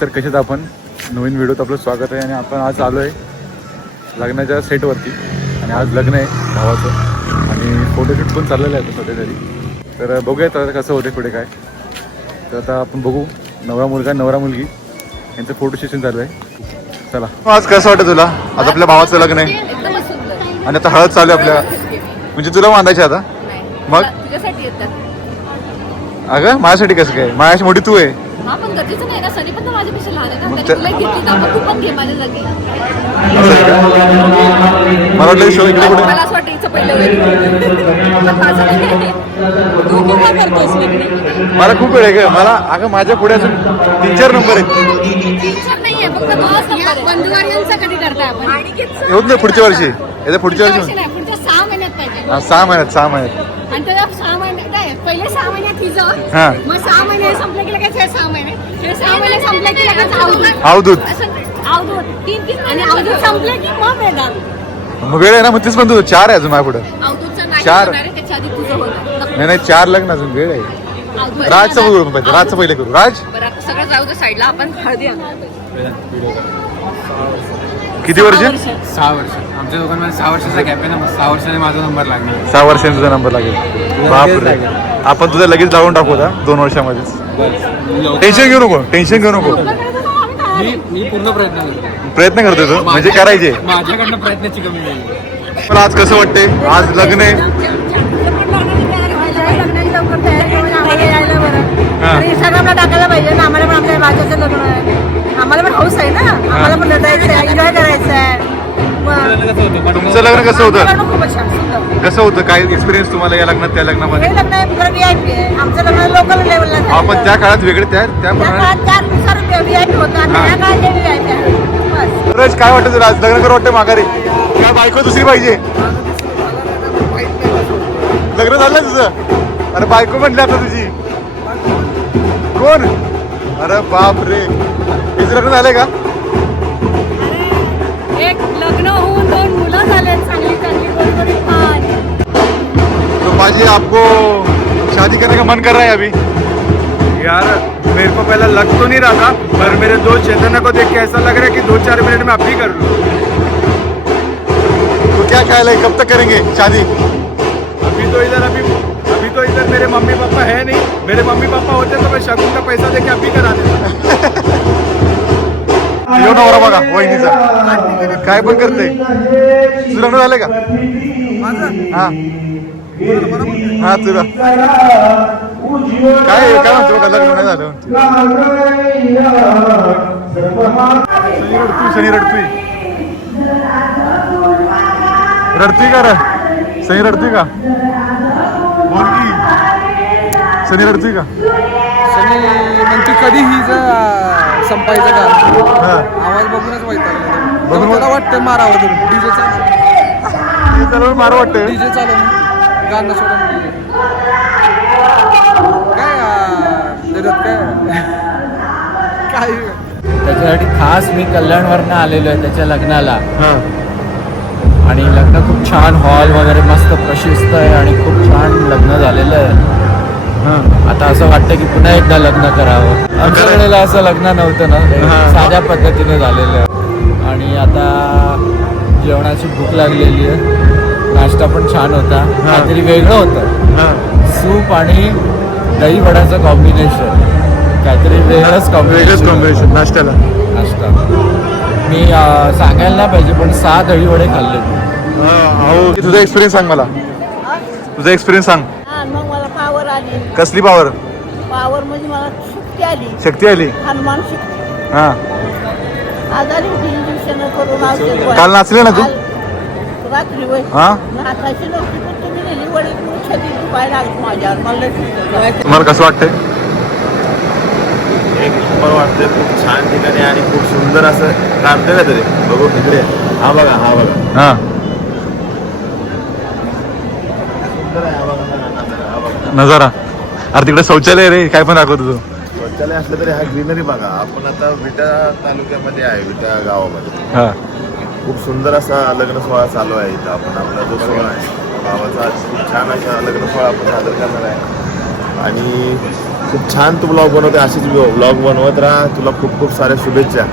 तर कशात आपण नवीन व्हिडिओत आपलं स्वागत आहे. आणि आपण आज आलो आहे लग्नाच्या सेटवरती आणि आज लग्न आहे भावाचं आणि फोटोशूट पण चाललेलं आहे सध्या तरी. तर बघूयात आता कसं होते पुढे काय. तर आता आपण बघू नवरा मुलगा नवरा मुलगी यांचं फोटो सेशन चालू आहे. चला आज कसं वाटतं तुला? आज आपल्या भावाचं लग्न आहे आणि आता हळद चालू आहे आपल्या. म्हणजे तुला बांधायची आता मग अगं माझ्यासाठी कसं काय? माझ्याशी मोठी तू आहे. मला वाटलं शो इकडे कुठे मला खूप वेळ आहे ग. मला अगं माझ्या पुढे अजून 3-4 नंबर आहेत. येऊन नाही पुढच्या वर्षी येते पुढच्या वर्षी 6 महिन्यात पाहिजे. 6 महिन्यात आणि त्याला 6 महिन्यात काय पहिले 6 महिन्यात तिचं मग 6 महिने संपले की लगेच 6 महिने 6 महिने संपले की लगेच अवधूत तीन आणि अवधूत संपले की मग वेदा. मग वेळ आहे ना. मग तीच म्हणतो 4 आहे अजून माझ्या पुढे. अवधूतचं नाही 4 होणार आहे, त्याच्या आधी तुझं होणार. नाही 4 लग्न अजून वेळ आहे. राजचं बघू पाहिजे. राजचं पहिले करू. राज बरं सगळं जाऊ दे साईडला. आपण हळदी किती वर्ष? 6 वर्ष. आमच्या दोघांमध्ये 6 वर्षाचा गॅप आहे ना. मग 6 वर्षाने माझा नंबर लागणार. 6 वर्षांचा तुझा नंबर लागेल. बापरे आपण तुझा लगेच लावून टाकू होता 2 वर्षामध्येच. टेन्शन घेऊ नको. टेन्शन घेऊ नको. मी पूर्ण प्रयत्न करतोय तो म्हणजे करायचे. माझ्याकडनं प्रयत्नाची कमी नाही. मला आज कसं वाटतंय? आज लग्न आहे. इंस्टाग्रामला टाकायला पाहिजे ना. आम्हाला पण आपल्या भाच्याचं लग्न आहे. आम्हाला पण हाऊस आहे ना. आम्हाला पण नटायचं आहे, एन्जॉय करायचं आहे. तुमचं लग्न कसं होतं? खूपच छान सुंदर. कसं होतं? काय एक्सपिरियन्स तुम्हाला या लग्नात त्या लग्नामध्ये? हे लग्न आहे VIP आहे. आमचं लग्न लोकल लेवलला आहे. आपण त्या काळात वेगळे त्याप्रमाणे त्यानुसार VIP होतं आणि या काळात VIP आहे. बस. रज काय वाटतं तुला? आज लग्न करू वाटतं माघारी? काय बायको दुसरी पाहिजे? लग्न झालं तुझं? अरे बायको म्हटली आता तुझी. कोण? अरे बाप रे. तिचं लग्न झालंय का? एक लग्न होऊन 2 मुलं झाले. चांगली चांगली छान. तो पाजी आपको शादी करने का मन कर रहा है अभी? यार मेरे को पहला लग तो नहीं रहा था, पर मेरे दोस्त चेतन को देख के ऐसा लग रहा है कि 2-4 मिनट में आप ही कर लूं. तो क्या ख्याल है कब तक करेंगे शादी? अभी तो इधर मेरे मम्मी पापा है नहीं. मेरे मम्मी पापा होते तो मैं शगुन का पैसा देके अभी करा देता. यो नवरा बघा वहिनीचा काय पण करते. तुझं लग्न झालंय का? हा हा तुला काय म्हणतो बघा लग्न नाही झालं. सनी रडतोय का रे? सनी रडतोय का? बोल की. सनी रडतोय का? म्हणते कधी हिच संपायचं का? आवाज बघूनच वाईट बघून मला वाटतं मारावं धरून. डीजे चालवून मारू वाटतं. डीजे चालवून गाणं सोडून काय त्याच्यासाठी खास मी कल्याणवरनं आलेलो आहे त्याच्या लग्नाला. आणि लग्न खूप छान, हॉल वगैरे मस्त प्रशस्त आहे आणि खूप छान लग्न झालेलं आहे. आता असं वाटतं की पुन्हा एकदा लग्न करावं. आमच्या वेळेला असं लग्न नव्हतं ना, साध्या पद्धतीने झालेलं आहे. आणि आता जेवणाची भूक लागलेली आहे. नाश्ता पण छान होता, काहीतरी वेगळं होतं. सूप आणि दही वड्याचं कॉम्बिनेशन, काहीतरी वेगळंच कॉम्बिनेशन नाश्त्याला. नाश्ता मी सांगायला नाही पाहिजे पण 6 दही वडे खाल्ले. तुझा एक्सपिरियन्स सांग मला. तुझा एक्सपिरियन्स सांग. मग मला पावर आली. कसली पावर? पावर म्हणजे मला शक्ती आली. हनुमान शक्ती. हा आजारी होती. इंजेक्शन करून काल नाचले ना तू? रात्री वय हा नाचायची नव्हती पण तुम्ही नेली वडी छती दुखायला लागली माझ्यावर. मला तुम्हाला कसं वाटतंय? एक नंबर वाटतंय. खूप छान ठिकाणी आणि खूप सुंदर असं काढतोय का तरी. बघू इकडे. हा बघा हा सुंदर आहे. हा बघा नजारा. अरे तिकडे शौचालय रे, काय पण दाखवतो तू. शौचालय असलं तरी हा ग्रीनरी बघा. आपण आता विटा तालुक्यामध्ये आहे, विटा गावामध्ये. हा खूप सुंदर असा लग्न सोहळा चालू आहे इथं. आपण आपला जो सोहळा आहे भावाचा आज खूप छान असा लग्न सोहळा आपण सादर करणार आहे. आणि खूप छान तू ब्लॉग बनवते, अशीच ब्लॉग बनवत राहा. तुला खूप खूप साऱ्या शुभेच्छा.